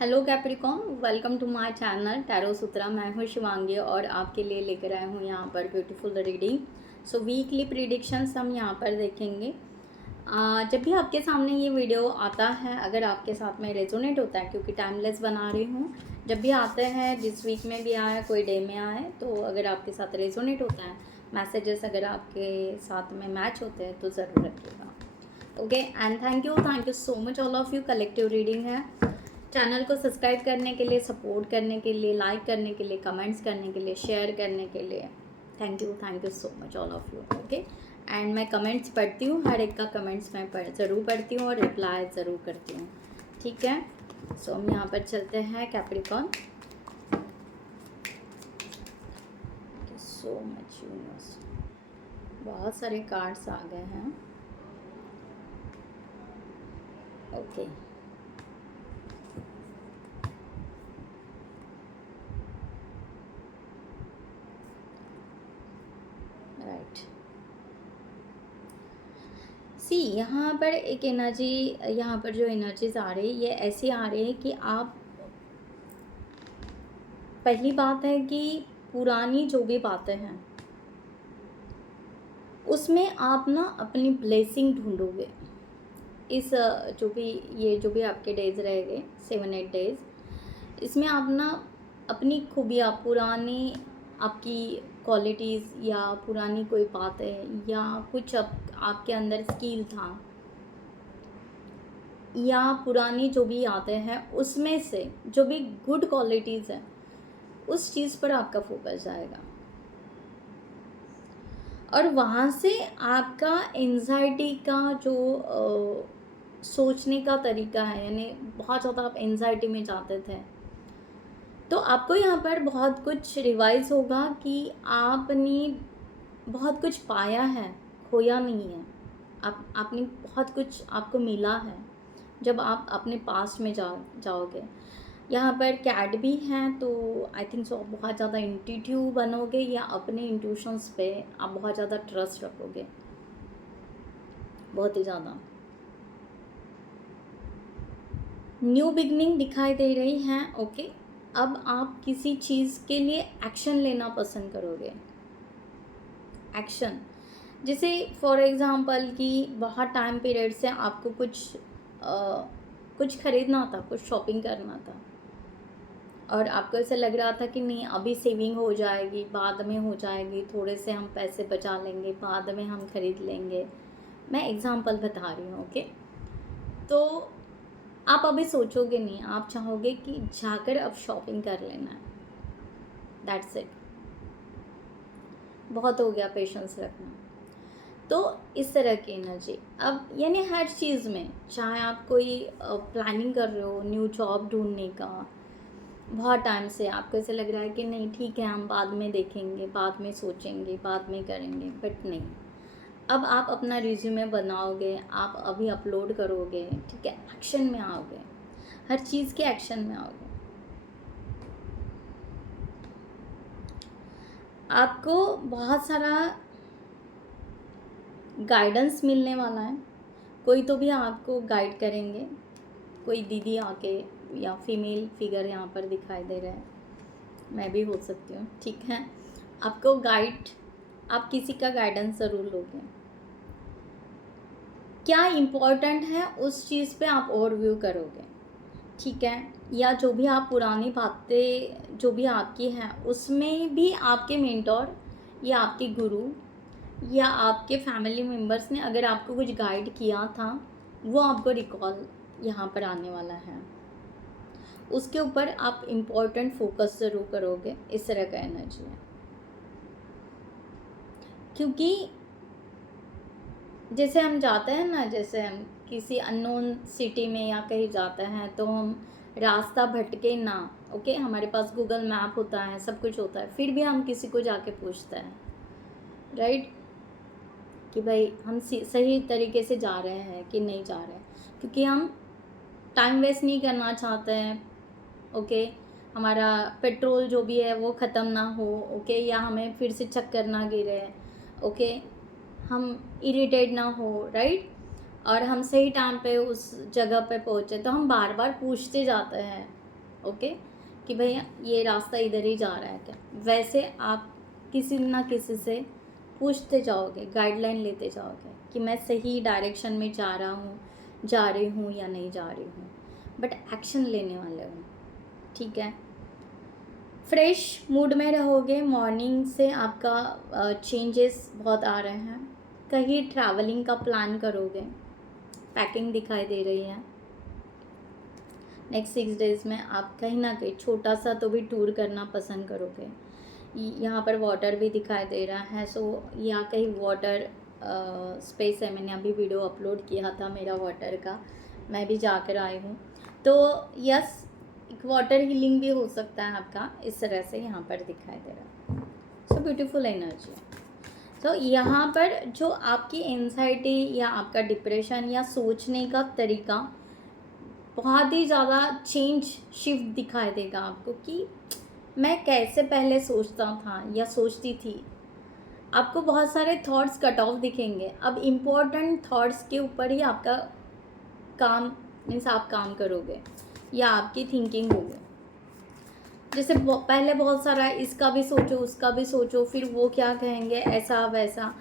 Hello Capricorn, welcome to my channel tarot Sutra. मैं हूँ शिवांगी और आपके लिए लेकर आए हूँ यहाँ पर ब्यूटीफुल रीडिंग। सो वीकली प्रिडिक्शंस हम यहाँ पर देखेंगे। जब भी आपके सामने ये वीडियो आता है, अगर आपके साथ में रेजोनेट होता है, क्योंकि टाइमलेस बना रही हूँ, जब भी आते हैं, जिस वीक में भी आए, कोई डे में आए, तो अगर आपके साथ रेजोनेट होता है, मैसेजेस अगर आपके साथ में मैच होते हैं, तो ज़रूर रखिएगा। Okay, and thank you so much all of you. Collective reading है। चैनल को सब्सक्राइब करने के लिए, सपोर्ट करने के लिए, लाइक करने के लिए, कमेंट्स करने के लिए, शेयर करने के लिए thank you so much all of you. Okay, and मैं कमेंट्स पढ़ती हूँ, हर एक का कमेंट्स मैं ज़रूर पढ़ती हूँ और रिप्लाई ज़रूर करती हूँ। ठीक है, सो हम यहाँ पर चलते हैं कैप्रिकॉन। सो मच यूनिवर्स, बहुत सारे कार्ड्स आ गए हैं। Okay, right. सी यहाँ पर एक एनर्जी, यहाँ पर जो एनर्जीज आ रही है, ये ऐसी आ रही है कि आप, पहली बात है कि पुरानी जो भी बातें हैं उसमें आप ना अपनी ब्लेसिंग ढूंढोगे। इस जो भी आपके डेज रहेंगे, 7-8 डेज, इसमें आप ना अपनी खूबियाँ, पुरानी आपकी क्वालिटीज़ या पुरानी कोई बातें या कुछ आपके अंदर स्किल था या पुरानी जो भी यादें हैं, उसमें से जो भी गुड क्वालिटीज़ हैं, उस चीज़ पर आपका फोकस जाएगा और वहाँ से आपका एंजाइटी का जो सोचने का तरीका है, यानी बहुत ज़्यादा आप एंजाइटी में जाते थे, तो आपको यहाँ पर बहुत कुछ रिवाइज होगा कि आपने बहुत कुछ पाया है, खोया नहीं है। आपने बहुत कुछ, आपको मिला है जब आप अपने पास्ट में जाओगे। यहाँ पर कैट भी हैं, तो आई थिंक सो आप बहुत ज़्यादा इंट्यूटिव बनोगे या अपने इंट्यूशंस पे आप बहुत ज़्यादा ट्रस्ट रखोगे, बहुत ही ज़्यादा। न्यू बिगनिंग दिखाई दे रही हैं। ओके, अब आप किसी चीज़ के लिए एक्शन लेना पसंद करोगे। एक्शन, जैसे फॉर एग्ज़ाम्पल कि बहुत टाइम पीरियड से आपको कुछ ख़रीदना था, कुछ शॉपिंग करना था और आपको ऐसा लग रहा था कि नहीं, अभी सेविंग हो जाएगी, बाद में हो जाएगी, थोड़े से हम पैसे बचा लेंगे, बाद में हम ख़रीद लेंगे। मैं एग्ज़ाम्पल बता रही हूँ। ओके, तो आप अभी सोचोगे नहीं, आप चाहोगे कि जाकर अब शॉपिंग कर लेना है। दैट्स इट, बहुत हो गया पेशेंस रखना। तो इस तरह की एनर्जी अब, यानी हर चीज़ में, चाहे आप कोई प्लानिंग कर रहे हो न्यू जॉब ढूंढने का, बहुत टाइम से आपको ऐसे लग रहा है कि नहीं ठीक है, हम बाद में देखेंगे, बाद में सोचेंगे, बाद में करेंगे, बट नहीं, अब आप अपना रिज्यूमे बनाओगे, आप अभी अपलोड करोगे, ठीक है, एक्शन में आओगे, हर चीज़ के एक्शन में आओगे। आपको बहुत सारा गाइडेंस मिलने वाला है, कोई तो भी आपको गाइड करेंगे, कोई दीदी आके, या फीमेल फिगर यहाँ पर दिखाई दे रहा है, मैं भी हो सकती हूँ, ठीक है। आपको गाइड, आप किसी का गाइडेंस ज़रूर लोगे। क्या इम्पोर्टेंट है उस चीज़ पे आप ओवरव्यू करोगे, ठीक है, या जो भी आप पुरानी बातें जो भी आपकी हैं, उसमें भी आपके मेंटोर या आपके गुरु या आपके फैमिली मेम्बर्स ने अगर आपको कुछ गाइड किया था, वो आपको रिकॉल यहाँ पर आने वाला है, उसके ऊपर आप इम्पोर्टेंट फोकस ज़रूर करोगे। इस तरह का एनर्जी है, क्योंकि जैसे हम जाते हैं ना, जैसे हम किसी अननोन सिटी में या कहीं जाते हैं, तो हम रास्ता भटके ना, ओके, हमारे पास गूगल मैप होता है, सब कुछ होता है, फिर भी हम किसी को जाके पूछते हैं, राइट, कि भाई हम सही तरीके से जा रहे हैं कि नहीं जा रहे हैं, क्योंकि हम टाइम वेस्ट नहीं करना चाहते हैं। ओके, हमारा पेट्रोल जो भी है वो ख़त्म ना हो, ओके, या हमें फिर से चक्कर ना गिरे, ओके, हम इरिटेट ना हो, राइट, और हम सही टाइम पे उस जगह पे पहुँचे, तो हम बार बार पूछते जाते हैं ओके, कि भैया ये रास्ता इधर ही जा रहा है क्या। वैसे आप किसी ना किसी से पूछते जाओगे, गाइडलाइन लेते जाओगे कि मैं सही डायरेक्शन में जा रहा हूँ, जा रही हूँ या नहीं जा रही हूँ, बट एक्शन लेने वाले हो, ठीक है। फ्रेश मूड में रहोगे, मॉर्निंग से आपका चेंजेस बहुत आ रहे हैं। कहीं ट्रैवलिंग का प्लान करोगे, पैकिंग दिखाई दे रही है। नेक्स्ट 6 डेज़ में आप कहीं ना कहीं छोटा सा तो भी टूर करना पसंद करोगे। यहाँ पर वाटर भी दिखाई दे रहा है, सो यहाँ कहीं वाटर स्पेस है। मैंने अभी वीडियो अपलोड किया था मेरा वाटर का, मैं भी जाकर आई हूँ। तो यस, एक वाटर हीलिंग भी हो सकता है आपका, इस तरह से यहाँ पर दिखाई दे रहा है। So beautiful energy. तो यहाँ पर जो आपकी एंजाइटी या आपका डिप्रेशन या सोचने का तरीका बहुत ही ज़्यादा चेंज शिफ्ट दिखाई देगा आपको, कि मैं कैसे पहले सोचता था या सोचती थी। आपको बहुत सारे थॉट्स कट ऑफ दिखेंगे। अब इम्पोर्टेंट थॉट्स के ऊपर ही आपका काम, मीन्स आप काम करोगे या आपकी थिंकिंग होगी। जैसे पहले बहुत सारा इसका भी सोचो, उसका भी सोचो, फिर वो क्या कहेंगे, ऐसा वैसा,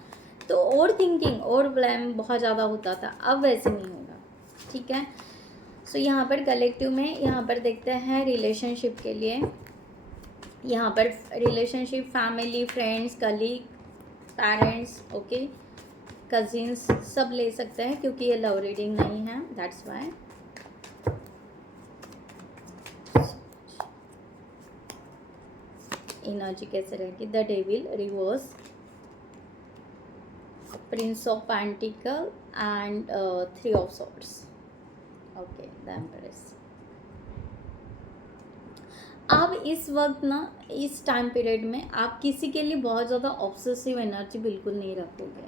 तो और थिंकिंग और ब्लेम बहुत ज़्यादा होता था। अब वैसे नहीं होगा, ठीक है। सो यहाँ पर कलेक्टिव में यहाँ पर देखते हैं रिलेशनशिप के लिए। यहाँ पर relationship, family, friends, colleague, parents, okay, cousins, सब ले सकते हैं क्योंकि ये लव रीडिंग नहीं है, दैट्स वाई। एनर्जी कैसे रहेगी, the devil reverse, Prince of pentacle and 3 of swords, okay, the empress. आप इस वक्त ना, इस टाइम पीरियड में आप किसी के लिए बहुत ज़्यादा ऑब्सेसिव एनर्जी बिल्कुल नहीं रखोगे,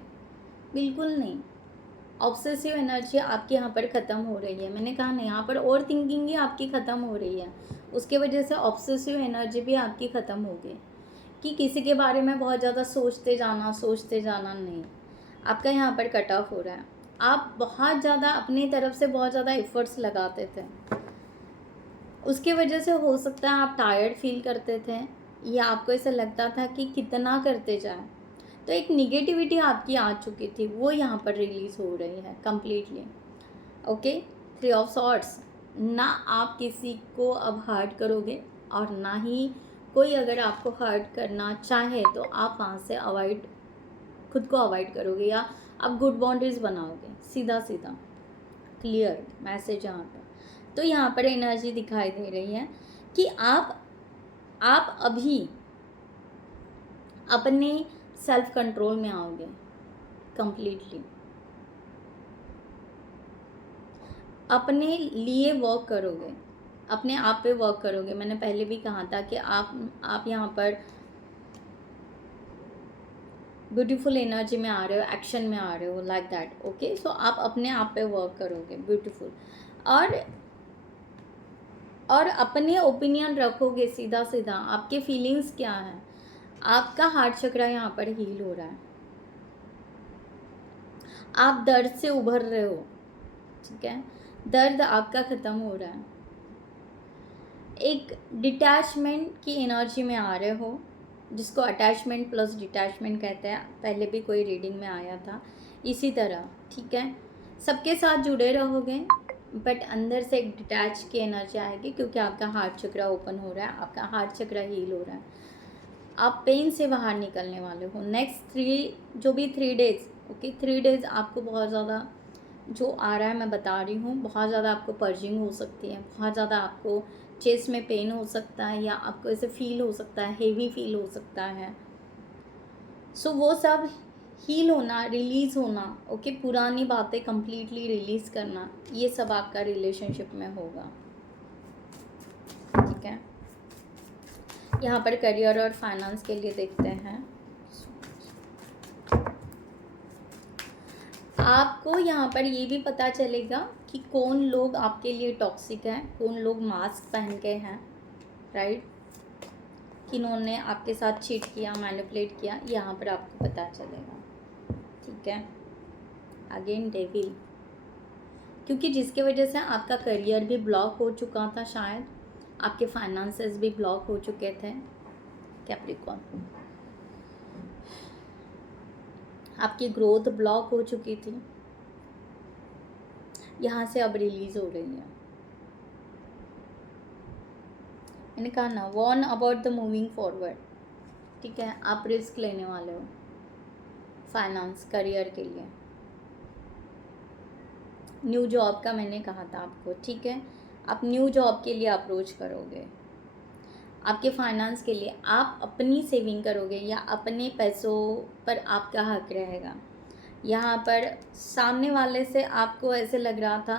बिल्कुल नहीं। ऑब्सेसिव एनर्जी आपकी यहाँ पर ख़त्म हो रही है। मैंने कहा ना, यहाँ पर और थिंकिंग ही आपकी ख़त्म हो रही है, उसके वजह से ऑब्सेसिव एनर्जी भी आपकी ख़त्म होगी, कि किसी के बारे में बहुत ज़्यादा सोचते जाना नहीं, आपका यहाँ पर कट ऑफ हो रहा है। आप बहुत ज़्यादा अपनी तरफ से बहुत ज़्यादा एफर्ट्स लगाते थे, उसकी वजह से हो सकता है आप टायर्ड फील करते थे, या आपको ऐसा लगता था कि कितना करते जाए। तो एक निगेटिविटी आपकी आ चुकी थी, वो यहाँ पर रिलीज़ हो रही है कम्प्लीटली, ओके। 3 ऑफ सॉर्ड्स, ना आप किसी को अब हर्ट करोगे, और ना ही कोई अगर आपको हर्ट करना चाहे तो आप वहाँ से अवॉइड, खुद को अवॉइड करोगे, या आप गुड बाउंड्रीज बनाओगे, सीधा सीधा क्लियर मैसेज यहाँ पर। तो यहाँ पर एनर्जी दिखाई दे रही है कि आप अभी अपने सेल्फ कंट्रोल में आओगे कंप्लीटली, अपने लिए वर्क करोगे, अपने आप पे वर्क करोगे। मैंने पहले भी कहा था कि आप यहाँ पर ब्यूटीफुल एनर्जी में आ रहे हो, एक्शन में आ रहे हो, लाइक दैट, ओके। सो आप अपने आप पे वर्क करोगे, ब्यूटीफुल, और अपने ओपिनियन रखोगे, सीधा सीधा आपके फीलिंग्स क्या हैं। आपका हार्ट चक्र यहाँ पर हील हो रहा है, आप दर्द से उभर रहे हो, ठीक है, दर्द आपका ख़त्म हो रहा है। एक डिटैचमेंट की एनर्जी में आ रहे हो, जिसको अटैचमेंट प्लस डिटैचमेंट कहते हैं, पहले भी कोई रीडिंग में आया था इसी तरह, ठीक है। सबके साथ जुड़े रहोगे, बट अंदर से एक डिटैच की एनर्जी आएगी, क्योंकि आपका हार्ट चक्र ओपन हो रहा है, आपका हार्ट चक्र हील हो रहा है, आप पेन से बाहर निकलने वाले हो। नेक्स्ट 3 डेज़, ओके, 3 डेज़ आपको बहुत ज़्यादा जो आ रहा है, मैं बता रही हूँ, बहुत ज़्यादा आपको पर्जिंग हो सकती है, बहुत ज़्यादा आपको चेस्ट में पेन हो सकता है, या आपको ऐसे फील हो सकता है, हेवी फील हो सकता है। सो वो सब हील होना, रिलीज़ होना, ओके, पुरानी बातें कंप्लीटली रिलीज़ करना, ये सब आपका रिलेशनशिप में होगा, ठीक है। यहाँ पर करियर और फाइनेंस के लिए देखते हैं। आपको यहाँ पर ये भी पता चलेगा कि कौन लोग आपके लिए टॉक्सिक हैं, कौन लोग मास्क पहन के हैं, राइट, किन्होंने आपके साथ चीट किया, मैनिपुलेट किया, यहाँ पर आपको पता चलेगा, ठीक है। अगेन डेविल, क्योंकि जिसके वजह से आपका करियर भी ब्लॉक हो चुका था शायद, आपके फाइनेंसेस भी ब्लॉक हो चुके थे कैप्रिकॉर्न, आपकी ग्रोथ ब्लॉक हो चुकी थी, यहाँ से अब रिलीज हो रही है। मैंने कहा ना, warn about the moving forward, ठीक है। आप रिस्क लेने वाले हो फाइनेंस करियर के लिए, न्यू जॉब का मैंने कहा था आपको, ठीक है। आप न्यू जॉब के लिए अप्रोच करोगे, आपके फाइनेंस के लिए आप अपनी सेविंग करोगे या अपने पैसों पर आपका हक रहेगा। यहाँ पर सामने वाले से आपको ऐसे लग रहा था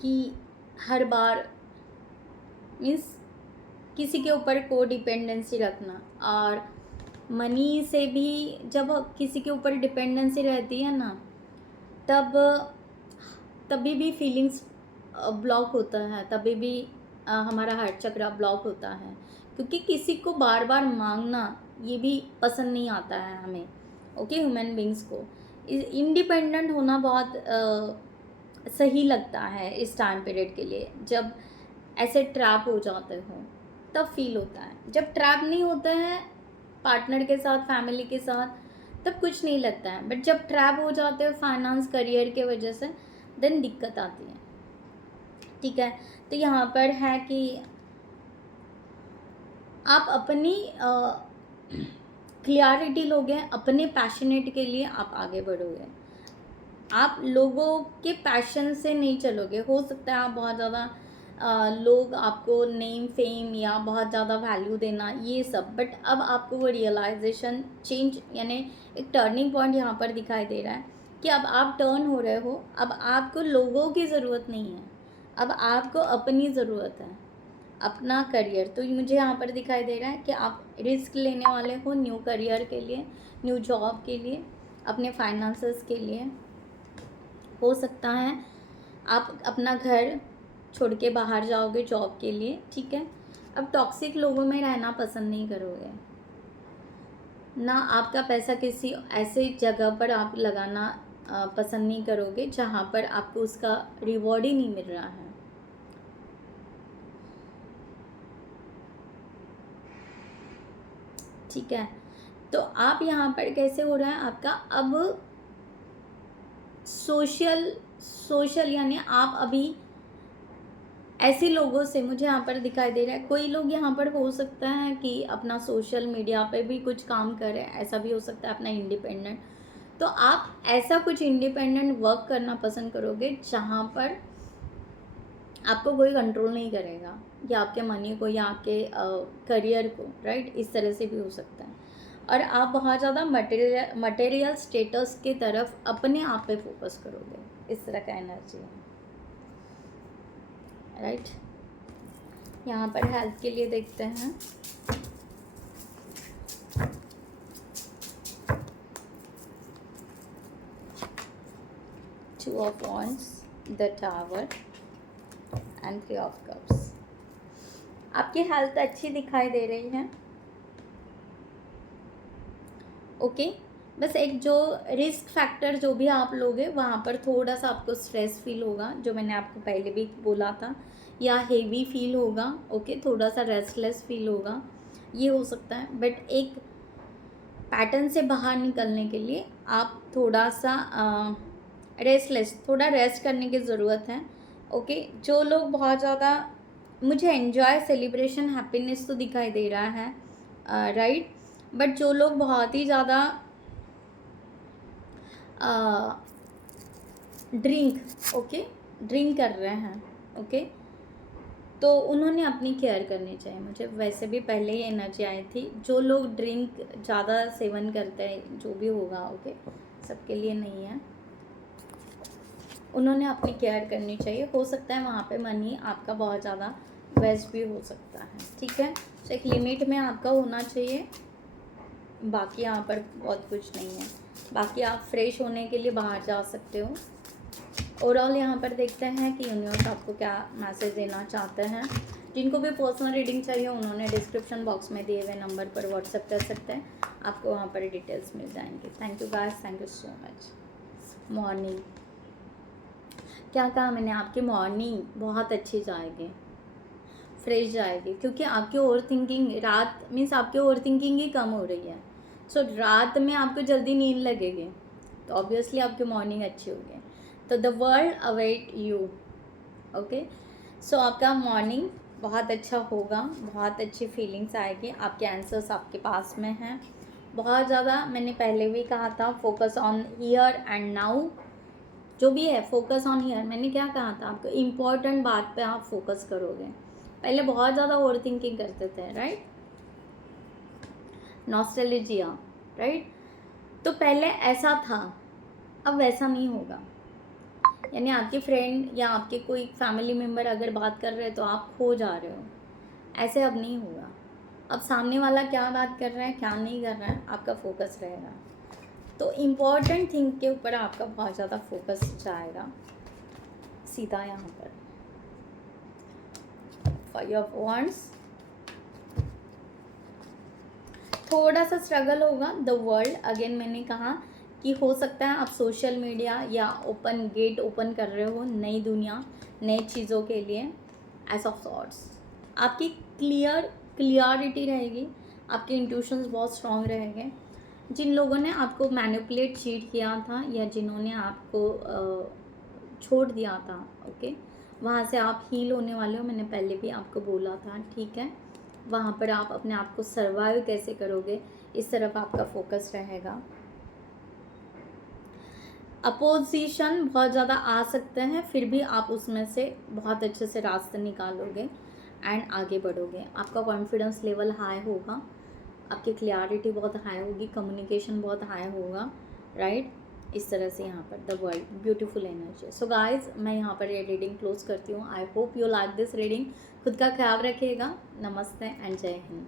कि हर बार मीन्स किसी के ऊपर को डिपेंडेंसी रखना, और मनी से भी जब किसी के ऊपर डिपेंडेंसी रहती है ना, तभी भी फीलिंग्स ब्लॉक होता है, तभी भी हमारा हार्ट चक्र ब्लॉक होता है, क्योंकि किसी को बार बार मांगना ये भी पसंद नहीं आता है हमें, ओके। ह्यूमन बींग्स को इंडिपेंडेंट होना बहुत सही लगता है इस टाइम पीरियड के लिए। जब ऐसे ट्रैप हो जाते हो तब फील होता है, जब ट्रैप नहीं होता है पार्टनर के साथ, फैमिली के साथ, तब कुछ नहीं लगता है। बट जब ट्रैप हो जाते हो फाइनेंस करियर के वजह से, देन दिक्कत आती है, ठीक है। तो यहाँ पर है कि आप अपनी क्लियरिटी लोगे, अपने पैशनेट के लिए आप आगे बढ़ोगे, आप लोगों के पैशन से नहीं चलोगे। हो सकता है आप बहुत ज़्यादा लोग आपको नेम फेम या बहुत ज़्यादा वैल्यू देना ये सब, बट अब आपको वो रियलाइजेशन चेंज, यानी एक टर्निंग पॉइंट यहाँ पर दिखाई दे रहा है कि अब आप टर्न हो रहे हो। अब आपको लोगों की ज़रूरत नहीं है, अब आपको अपनी ज़रूरत है, अपना करियर। तो मुझे यहाँ पर दिखाई दे रहा है कि आप रिस्क लेने वाले हो न्यू करियर के लिए, न्यू जॉब के लिए, अपने फाइनेंसेस के लिए। हो सकता है आप अपना घर छोड़ के बाहर जाओगे जॉब के लिए, ठीक है। अब टॉक्सिक लोगों में रहना पसंद नहीं करोगे ना, आपका पैसा किसी ऐसे जगह पर आप लगाना पसंद नहीं करोगे जहाँ पर आपको उसका रिवॉर्ड ही नहीं मिल रहा है। ठीक है, तो आप यहाँ पर कैसे हो रहा है आपका अब सोशल यानी आप अभी ऐसे लोगों से, मुझे यहाँ पर दिखाई दे रहा है कोई लोग यहाँ पर हो सकता है कि अपना सोशल मीडिया पे भी कुछ काम करे, ऐसा भी हो सकता है अपना इंडिपेंडेंट। तो आप ऐसा कुछ इंडिपेंडेंट वर्क करना पसंद करोगे जहाँ पर आपको कोई कंट्रोल नहीं करेगा, या आपके मनी को या आपके करियर को, राइट। इस तरह से भी हो सकता है। और आप बहुत ज़्यादा मटेरियल स्टेटस की तरफ अपने आप पे फोकस करोगे, इस तरह का एनर्जी है, राइट। यहाँ पर हेल्थ के लिए देखते हैं। Two of wands, the tower and 3 of cups. आपकी हेल्थ अच्छी दिखाई दे रही है, ओके। बस एक जो रिस्क फैक्टर जो भी आप लोगे वहाँ पर थोड़ा सा आपको स्ट्रेस फील होगा, जो मैंने आपको पहले भी बोला था, या हेवी फील होगा, ओके। थोड़ा सा रेस्टलेस फील होगा, ये हो सकता है। बट एक पैटर्न से बाहर निकलने के लिए आप थोड़ा सा थोड़ा रेस्ट करने की ज़रूरत है, ओके। जो लोग बहुत ज़्यादा, मुझे एन्जॉय, सेलिब्रेशन, हैप्पीनेस तो दिखाई दे रहा है, राइट। बट जो लोग बहुत ही ज़्यादा ड्रिंक कर रहे हैं, ओके, तो उन्होंने अपनी केयर करनी चाहिए। मुझे वैसे भी पहले ही एनर्जी आई थी, जो लोग ड्रिंक ज़्यादा सेवन करते हैं, जो भी होगा, ओके, सबके लिए नहीं है, उन्होंने अपनी केयर करनी चाहिए। हो सकता है वहाँ पे मनी आपका बहुत ज़्यादा वेस्ट भी हो सकता है, ठीक है। तो एक लिमिट में आपका होना चाहिए, बाकी यहाँ पर बहुत कुछ नहीं है। बाकी आप फ्रेश होने के लिए बाहर जा सकते हो। ओवरऑल यहाँ पर देखते हैं कि यूनिवर्स आपको क्या मैसेज देना चाहते हैं। जिनको भी पर्सनल रीडिंग चाहिए उन्होंने डिस्क्रिप्शन बॉक्स में दिए हुए नंबर पर व्हाट्सएप कर सकते हैं, आपको वहाँ पर डिटेल्स मिल जाएंगे। Thank you guys, thank you so much. Morning, क्या कहा मैंने, आपकी मॉर्निंग बहुत अच्छी जाएगी, फ्रेश जाएगी, क्योंकि आपकी ओवर थिंकिंग रात मीन्स आपकी ओवर थिंकिंग ही कम हो रही है। सो रात में आपको जल्दी नींद लगेगी, तो ऑब्वियसली आपकी मॉर्निंग अच्छी होगी। तो the world await you. Okay, so आपका मॉर्निंग बहुत अच्छा होगा, बहुत अच्छी फीलिंग्स आएगी, आपके आंसर्स आपके पास में हैं। बहुत ज़्यादा मैंने पहले भी कहा था, focus on here and now. जो भी है फोकस ऑन हियर, मैंने क्या कहा था आपको, इम्पोर्टेंट बात पे आप फोकस करोगे। पहले बहुत ज़्यादा ओवर थिंकिंग करते थे, राइट, नॉस्टैल्जिया, राइट। तो पहले ऐसा था, अब वैसा नहीं होगा। यानी आपके फ्रेंड या आपके कोई फैमिली मेम्बर अगर बात कर रहे हैं तो आप खो जा रहे हो, ऐसे अब नहीं होगा। अब सामने वाला क्या बात कर रहा है क्या नहीं कर रहा है, आपका फोकस रहेगा। तो इम्पॉर्टेंट थिंग के ऊपर आपका बहुत ज़्यादा फोकस जाएगा सीधा यहाँ पर। 5 ऑफ वांड्स, थोड़ा सा स्ट्रगल होगा। द वर्ल्ड, अगेन मैंने कहा कि हो सकता है आप सोशल मीडिया या ओपन गेट ओपन कर रहे हो नई दुनिया नई चीज़ों के लिए। एस ऑफ सॉर्ट्स, आपकी क्लियरिटी रहेगी, आपके इंट्यूशंस बहुत स्ट्रॉन्ग रहेंगे। जिन लोगों ने आपको मैनिपुलेट चीट किया था या जिन्होंने आपको छोड़ दिया था, ओके, वहाँ से आप हील होने वाले हो। मैंने पहले भी आपको बोला था, ठीक है। वहाँ पर आप अपने आप को सर्वाइव कैसे करोगे, इस तरफ आपका फोकस रहेगा। अपोजिशन बहुत ज़्यादा आ सकते हैं, फिर भी आप उसमें से बहुत अच्छे से रास्ते निकालोगे एंड आगे बढ़ोगे। आपका कॉन्फिडेंस लेवल हाई होगा, आपकी क्लियरिटी बहुत हाई होगी, कम्युनिकेशन बहुत हाई होगा, राइट। इस तरह से यहाँ पर the world beautiful energy. So guys, मैं यहाँ पर ये रीडिंग क्लोज करती हूँ। I hope you like this reading. खुद का ख्याल रखिएगा। नमस्ते एंड जय हिंद।